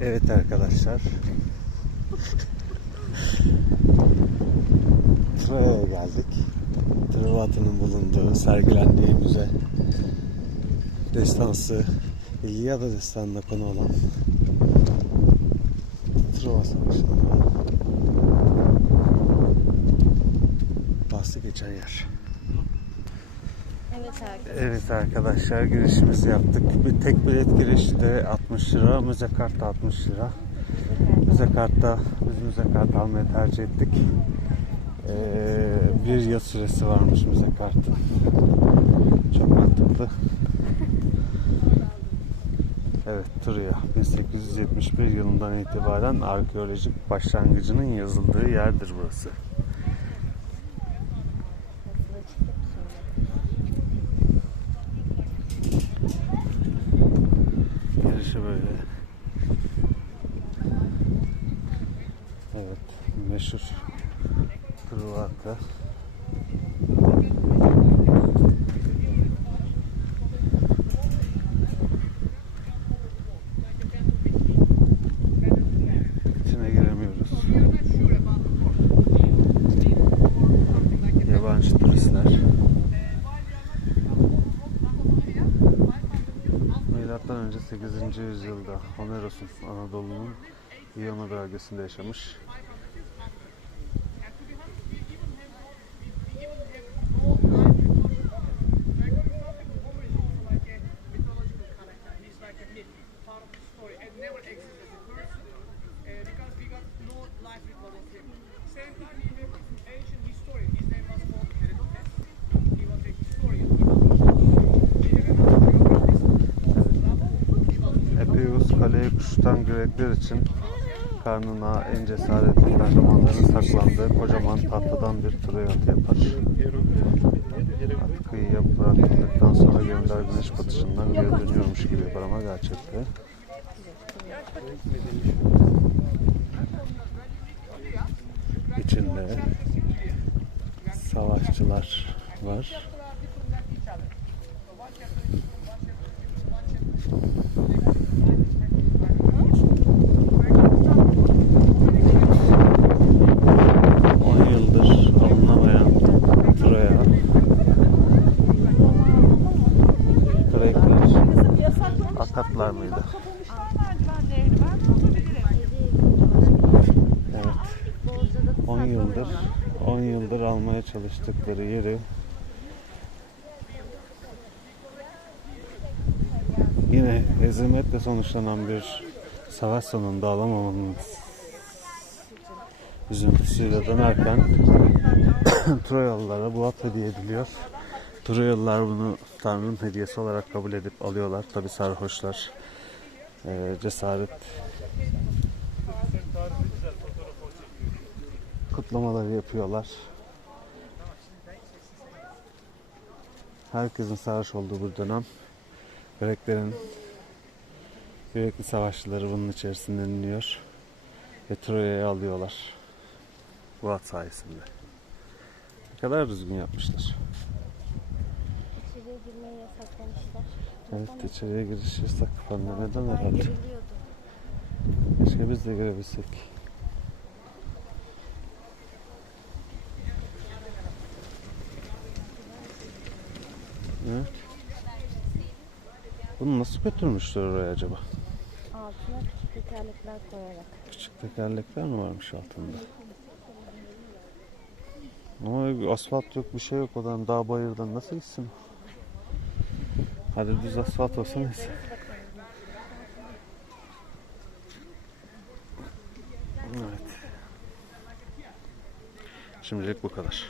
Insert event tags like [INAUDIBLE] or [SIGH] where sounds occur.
Evet arkadaşlar. Troya'ya geldik. Travatı'nın bulunduğu, sergilendiği müze. Destansı, İlyada destanına konu olan Trova Savaşı'nın bahsi geçen yer. Evet arkadaşlar. Girişimizi yaptık. Bir tek bilet girişi de 60 lira. Müze kart da 60 lira. Müze kartta biz müze kart almayı tercih ettik. Ee, bir yıl süresi varmış müze kartı. Çok mantıklı. Evet Turya 1871 yılından itibaren arkeolojik başlangıcının yazıldığı yerdir burası. Girişi böyle. Evet, meşhur Truvarka. İçine giremiyoruz. Yabancı turistler. Milattan önce 8. yüzyılda Homeros'un Anadolu'nun İyona bölgesinde yaşamış. Epius kaleyi kuşatan Grekler için karnına en cesaretli kahramanların saklandığı kocaman tahtadan bir Troyat yapar. At kıyıya bırakıldıktan sonra gemiler güneş batışından geri dönüyormuş gibi yapar ama gerçekte. İçinde savaşçılar var. Akatlar mıydı? Evet. 10 yıldır 10 yıldır almaya çalıştıkları yeri yine hezimetle sonuçlanan bir savaş sonunda alamamanın üzüntüsüyle dönerken [CLEARS THROAT] Troyalılara bu at hediye ediliyor. Troyalılar bunu Tanrı'nın hediyesi olarak kabul edip alıyorlar. Tabi sarhoşlar eee, cesaret kutlamaları yapıyorlar. Herkesin sarhoş olduğu bu dönem Greklerin yürekli savaşçıları bunun içerisinden iniyor ve Troya'yı alıyorlar. Bu at sayesinde. Ne kadar düzgün yapmışlar. Evet içeriye giriş yasak Daha herhalde. Keşke biz de girebilsek. Evet. Bunu nasıl götürmüşler oraya acaba? Altına küçük tekerlekler koyarak. Küçük tekerlekler mi varmış altında? Ama asfalt yok bir şey yok adam dağ bayırdan nasıl gitsin? Hadi düz asfalt olsa neyse. Evet. Şimdilik bu kadar.